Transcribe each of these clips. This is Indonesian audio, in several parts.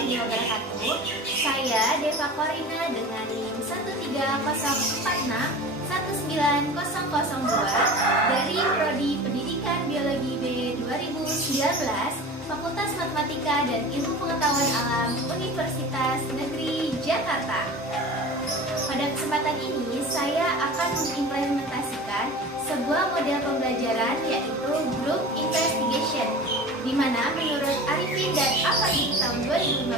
warahmatullahi wabarakatuh. Saya Deva Korina dengan NIM 13046190002 dari Prodi Pendidikan Biologi B 2019, Fakultas Matematika dan Ilmu Pengetahuan Alam Universitas Negeri Jakarta. Pada kesempatan ini, saya akan mengimplementasikan sebuah model pembelajaran yaitu Group Investigation, di mana menurut Arifin dan Afadi tahun 2015,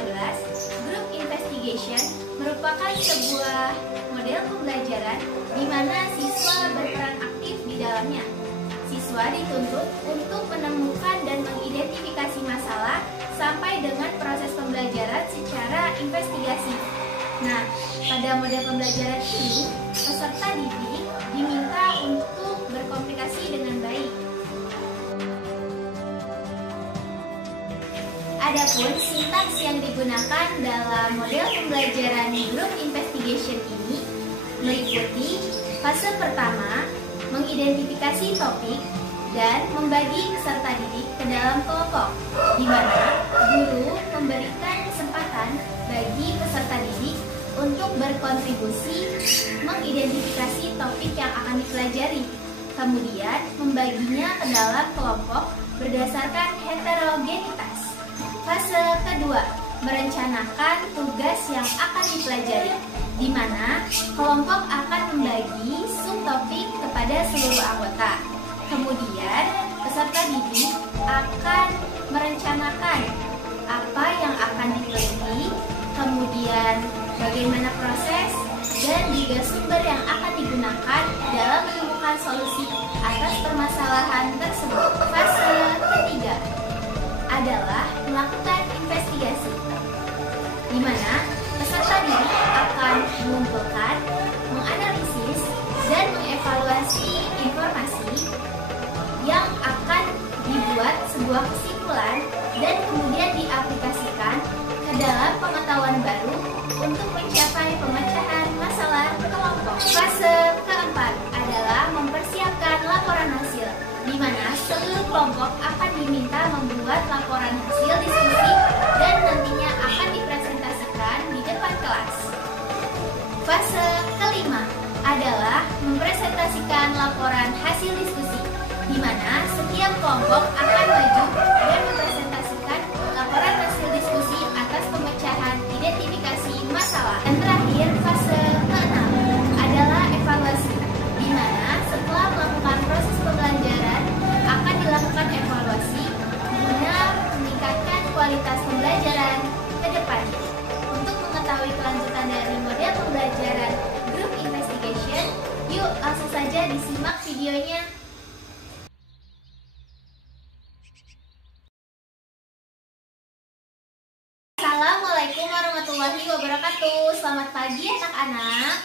Group Investigation merupakan sebuah model pembelajaran di mana siswa berperan aktif di dalamnya. Siswa dituntut untuk menemukan dan mengidentifikasi masalah sampai dengan proses pembelajaran secara investigasi. Nah, pada model pembelajaran ini, peserta didik diminta untuk berkomunikasi dengan baik. Adapun sintaks yang digunakan dalam model pembelajaran Group Investigation ini meliputi fase pertama, mengidentifikasi topik dan membagi peserta didik ke dalam kelompok, di mana guru memberikan kesempatan bagi peserta didik untuk berkontribusi mengidentifikasi topik yang akan dipelajari, kemudian membaginya ke dalam kelompok berdasarkan heterogenitas. Fase kedua, merencanakan tugas yang akan dipelajari, di mana kelompok akan membagi subtopik kepada seluruh anggota. Kemudian, peserta didik akan merencanakan apa yang akan diteliti, kemudian bagaimana proses dan juga sumber yang akan digunakan dalam menemukan solusi atas permasalahan tersebut. Fase ketiga adalah melakukan investigasi, di mana peserta didik akan mengumpulkan, menganalisis, dan mengevaluasi informasi yang akan dibuat sebuah kesimpulan dan kemudian diaplikasikan ke dalam pengetahuan baru untuk mencapai pemecahan masalah kelompok. Fase keempat adalah mempersiapkan laporan hasil, di mana seluruh kelompok akan diminta membuat laporan hasil diskusi dan nantinya akan dipresentasikan di depan kelas. Fase kelima adalah mempresentasikan laporan hasil diskusi, di mana setiap kelompok akan maju dan mempresentasikan laporan hasil diskusi atas pemecahan identifikasi masalah. Dan terakhir, fase keenam adalah evaluasi, di mana setelah melakukan proses pembelajaran akan dilakukan evaluasi guna meningkatkan kualitas pembelajaran ke depannya. Untuk mengetahui kelanjutan dari model pembelajaran Group Investigation, yuk langsung saja disimak videonya. Assalamualaikum warahmatullahi wabarakatuh. Selamat pagi anak-anak.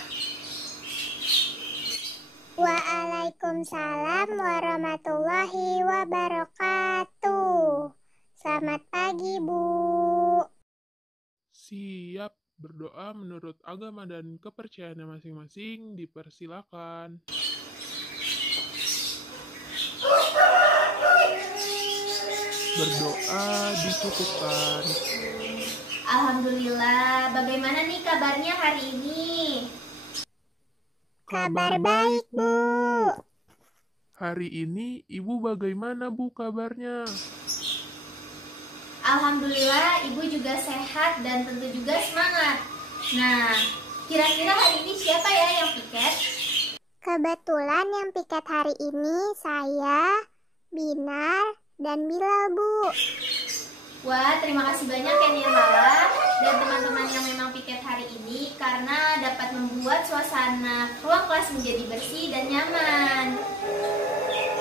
Waalaikumsalam warahmatullahi wabarakatuh. Selamat pagi, Bu. Siap, berdoa menurut agama dan kepercayaannya masing-masing, dipersilakan. Berdoa dicukupkan. Alhamdulillah, bagaimana nih kabarnya hari ini? Kabar baik, Bu. Hari ini Ibu bagaimana, Bu, kabarnya? Alhamdulillah, Ibu juga sehat dan tentu juga semangat. Nah, kira-kira hari ini siapa ya yang piket? Kebetulan yang piket hari ini saya, Binar, dan Bilal, Bu. Wah, terima kasih banyak ya Nirmala dan teman-teman yang memang piket hari ini karena dapat membuat suasana ruang kelas menjadi bersih dan nyaman.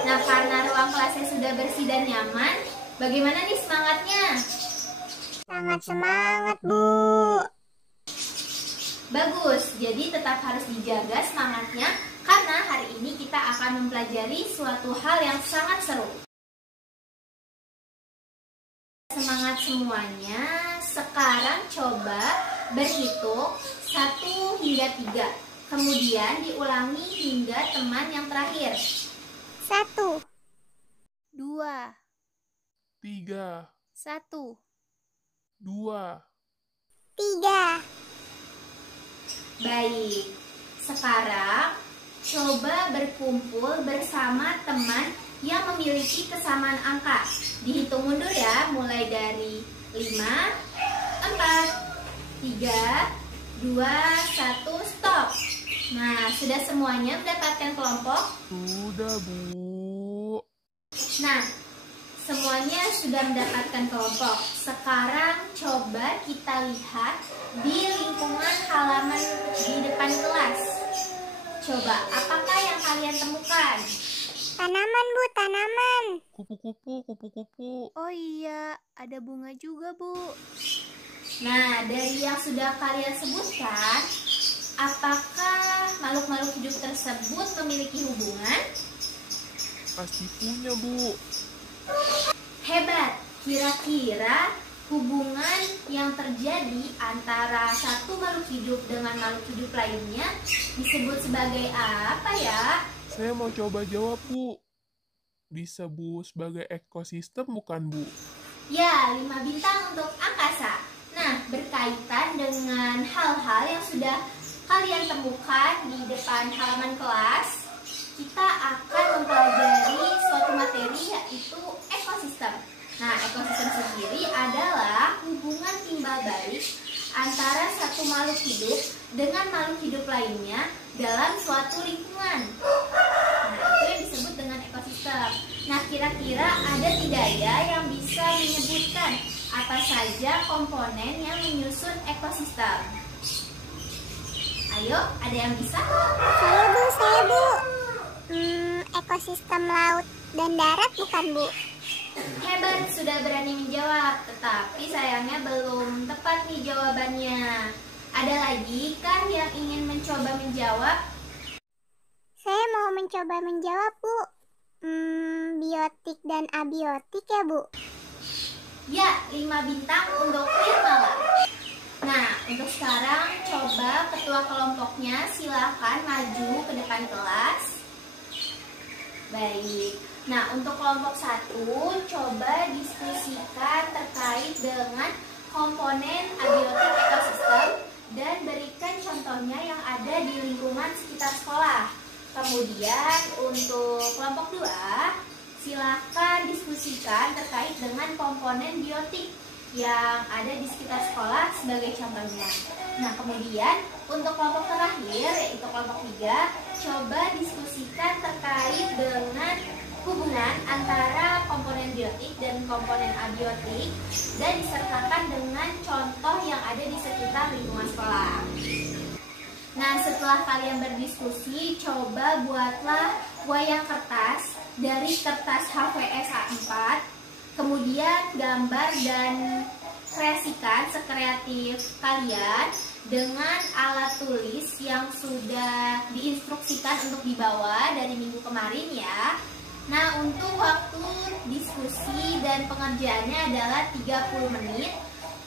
Nah, karena ruang kelasnya sudah bersih dan nyaman, bagaimana nih semangatnya? Sangat semangat, Bu. Bagus, jadi tetap harus dijaga semangatnya karena hari ini kita akan mempelajari suatu hal yang sangat seru. Semangat semuanya. Sekarang coba berhitung 1 hingga 3. Kemudian diulangi hingga teman yang terakhir. 1, 2, 3, 1, 2, 3. Baik, sekarang coba berkumpul bersama teman yang memiliki kesamaan angka. Dihitung mundur ya, mulai dari 5, 4, 3, 2, 1, stop. Nah, sudah semuanya mendapatkan kelompok? Sudah, Bu. Nah, semuanya sudah mendapatkan kelompok. Sekarang coba kita lihat di lingkungan halaman di depan kelas. Coba, apakah yang kalian temukan? Tanaman, Bu, tanaman. Kupu-kupu. Oh iya, ada bunga juga, Bu. Nah, dari yang sudah kalian sebutkan, apakah makhluk-makhluk hidup tersebut memiliki hubungan? Pasti punya, Bu. Hebat! Kira-kira hubungan yang terjadi antara satu makhluk hidup dengan makhluk hidup lainnya disebut sebagai apa ya? Saya mau coba jawab, Bu. Disebut sebagai ekosistem bukan, Bu? Ya, 5 bintang untuk angkasa. Nah, berkaitan dengan hal-hal yang sudah kalian temukan di depan halaman kelas, kita akan mempelajari suatu materi yaitu ekosistem. Nah, ekosistem sendiri adalah hubungan timbal balik antara satu makhluk hidup dengan makhluk hidup lainnya dalam suatu lingkungan. Nah, itu yang disebut dengan ekosistem. Nah, kira-kira ada tidak ya yang bisa menyebutkan apa saja komponen yang menyusun ekosistem? Ayo, ada yang bisa? Saya, Bu. Ekosistem laut dan darat bukan, Bu? Hebat, sudah berani menjawab. Tetapi sayangnya belum tepat nih jawabannya. Ada lagi kah yang ingin mencoba menjawab? Saya mau mencoba menjawab, Bu. Biotik dan abiotik ya, Bu? Ya, 5 bintang untuk Nirmala. Nah, untuk sekarang coba ketua kelompoknya silakan maju ke depan kelas. Baik. Nah, untuk kelompok 1 coba diskusikan terkait dengan komponen abiotik ekosistem dan berikan contohnya yang ada di lingkungan sekitar sekolah. Kemudian untuk kelompok 2 silakan diskusikan terkait dengan komponen biotik yang ada di sekitar sekolah sebagai contohnya. Nah, kemudian untuk kelompok terakhir yaitu kelompok 3, coba diskusikan terkait dengan hubungan antara komponen biotik dan komponen abiotik dan disertakan dengan contoh yang ada di sekitar lingkungan sekolah. Nah, setelah kalian berdiskusi, coba buatlah wayang kertas dari kertas HVS A4, kemudian gambar dan kreasikan sekreatif kalian dengan alat tulis yang sudah diinstruksikan untuk dibawa dari minggu kemarin ya. Nah, untuk waktu diskusi dan pengerjaannya adalah 30 menit.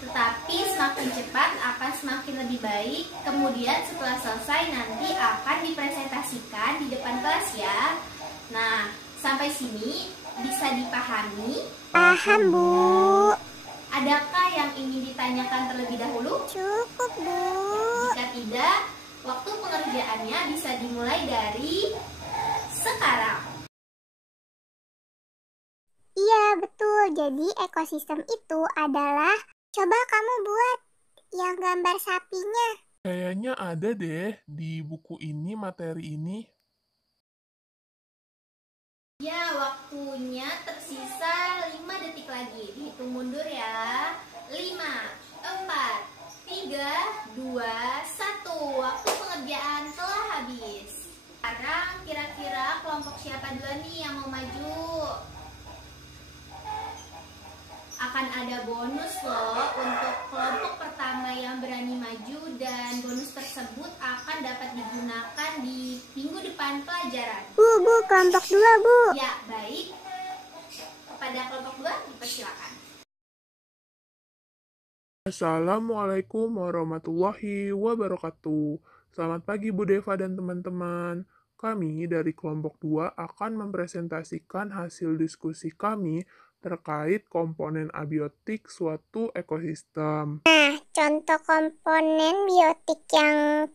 Tetapi semakin cepat akan semakin lebih baik. Kemudian setelah selesai nanti akan dipresentasikan di depan kelas ya. Nah, sampai sini bisa dipahami? Paham, Bu. Adakah yang ingin ditanyakan terlebih dahulu? Cukup, Bu. Jika tidak, waktu pengerjaannya bisa dimulai dari sekarang. Iya, betul. Jadi ekosistem itu adalah, coba kamu buat yang gambar sapinya. Kayaknya ada deh di buku ini, materi ini. Ya, waktunya tersisa 5 detik lagi. Dihitung mundur ya. 5, 4, 3, 2, 1. Waktu pengerjaan telah habis. Sekarang kira-kira kelompok siapa dulu nih yang mau maju? Akan ada bonus loh untuk kelompok pertama yang berani maju, dan bonus tersebut akan dapat digunakan di minggu depan pelajaran. Bu, kelompok 2, Bu. Ya, baik. Kepada kelompok 2 dipersilakan. Assalamualaikum warahmatullahi wabarakatuh. Selamat pagi Bu Deva dan teman-teman. Kami dari kelompok 2 akan mempresentasikan hasil diskusi kami terkait komponen abiotik suatu ekosistem. Nah, contoh komponen biotik yang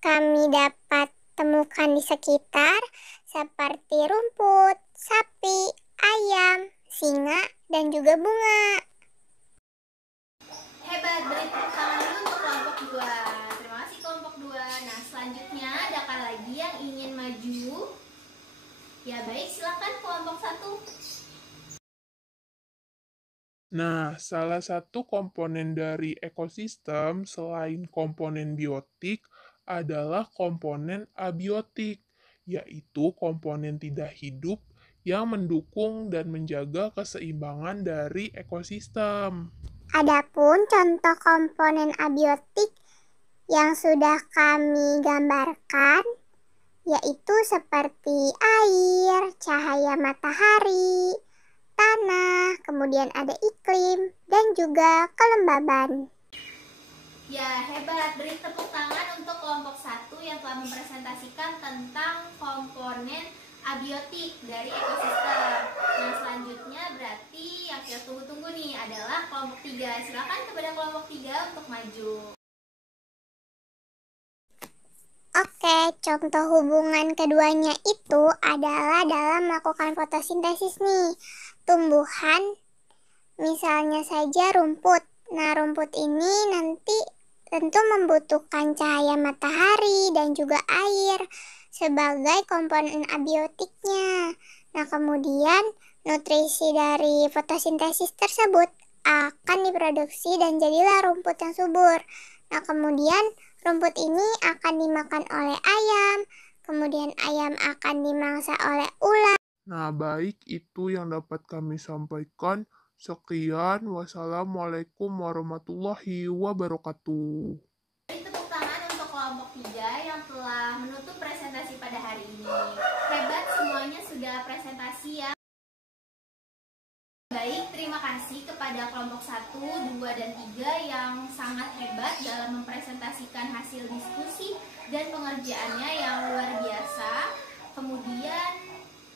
kami dapat temukan di sekitar seperti rumput, sapi, ayam, singa, dan juga bunga. Hebat, beri tepuk tangan dulu untuk kelompok 2. Terima kasih kelompok 2. Nah, selanjutnya adakah lagi yang ingin maju? Ya baik, silakan kelompok 1. Nah, salah satu komponen dari ekosistem selain komponen biotik adalah komponen abiotik, yaitu komponen tidak hidup yang mendukung dan menjaga keseimbangan dari ekosistem. Adapun contoh komponen abiotik yang sudah kami gambarkan yaitu seperti air, cahaya matahari, tanah, kemudian ada iklim, dan juga kelembaban. Ya, hebat. Beri tepuk tangan untuk kelompok 1 yang telah mempresentasikan tentang komponen abiotik dari ekosistem. Nah, selanjutnya berarti yang kita tunggu-tunggu nih adalah kelompok 3. Silakan kepada kelompok 3 untuk maju. Oke, contoh hubungan keduanya itu adalah dalam melakukan fotosintesis nih. Tumbuhan, misalnya saja rumput. Nah, rumput ini nanti tentu membutuhkan cahaya matahari dan juga air sebagai komponen abiotiknya. Nah, kemudian nutrisi dari fotosintesis tersebut akan diproduksi dan jadilah rumput yang subur. Nah, kemudian rumput ini akan dimakan oleh ayam, kemudian ayam akan dimangsa oleh ular. Nah, baik itu yang dapat kami sampaikan. Sekian, wassalamualaikum warahmatullahi wabarakatuh. Beri tepuk tangan untuk kelompok 3 yang telah menutup presentasi pada hari ini. Hebat, semuanya sudah presentasi ya. Baik, terima kasih kepada kelompok 1, 2, dan 3 yang sangat hebat dalam mempresentasikan hasil diskusi dan pengerjaannya yang luar biasa. Kemudian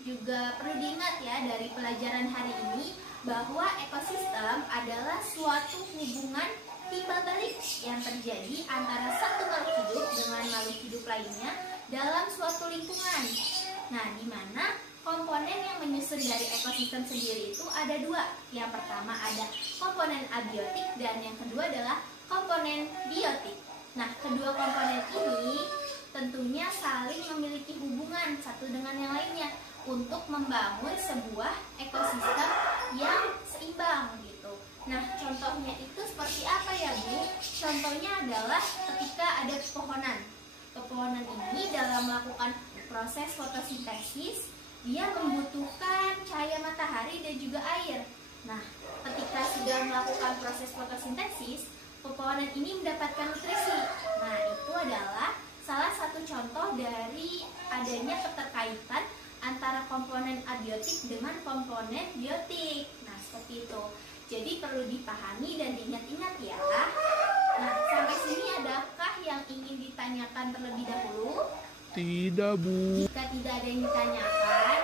juga perlu diingat ya dari pelajaran hari ini bahwa ekosistem adalah suatu hubungan timbal balik yang terjadi antara satu makhluk hidup dengan makhluk hidup lainnya dalam suatu lingkungan. Nah, di mana komponen yang menyusun dari ekosistem sendiri itu ada 2. Yang pertama ada komponen abiotik dan yang kedua adalah komponen biotik. Nah, kedua komponen ini tentunya saling memiliki hubungan satu dengan yang lainnya untuk membangun sebuah ekosistem yang seimbang gitu. Nah, contohnya itu seperti apa ya, Bu? Contohnya adalah ketika ada pepohonan. Pepohonan ini dalam melakukan proses fotosintesis, dia membutuhkan cahaya matahari dan juga air. Nah, ketika sudah melakukan proses fotosintesis, pepohonan ini mendapatkan nutrisi. Nah, itu adalah salah satu contoh dari adanya keterkaitan antara komponen abiotik dengan komponen biotik. Nah, seperti itu. Jadi perlu dipahami dan diingat-ingat ya. Nah, sampai sini adakah yang ingin ditanyakan terlebih dahulu? Tidak, Bu. Jika tidak ada yang ditanyakan,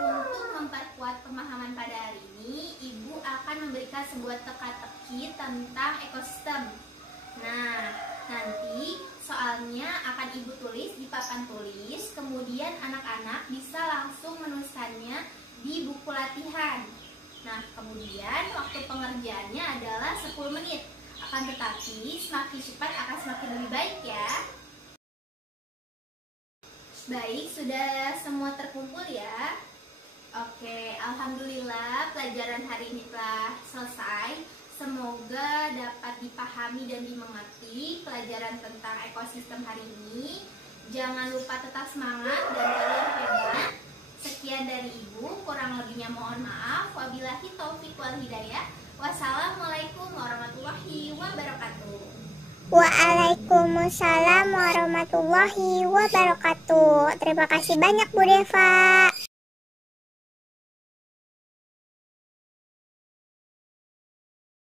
untuk memperkuat pemahaman pada hari ini, Ibu akan memberikan sebuah teka-teki tentang ekosistem. Nah, nanti soalnya akan Ibu tulis di papan tulis, kemudian anak-anak bisa langsung menuliskannya di buku latihan. Nah, kemudian waktu pengerjaannya adalah 10 menit. Akan tetapi semakin cepat akan semakin lebih baik ya. Baik, sudah semua terkumpul ya. Oke, alhamdulillah pelajaran hari ini telah selesai. Semoga dapat dipahami dan dimengerti pelajaran tentang ekosistem hari ini. Jangan lupa tetap semangat dan kalian hebat. Sekian dari Ibu, kurang lebihnya mohon maaf. Wabillahi taufiq wal hidayah. Wassalamualaikum warahmatullahi wabarakatuh. Waalaikumsalam warahmatullahi wabarakatuh. Terima kasih banyak Bu Deva.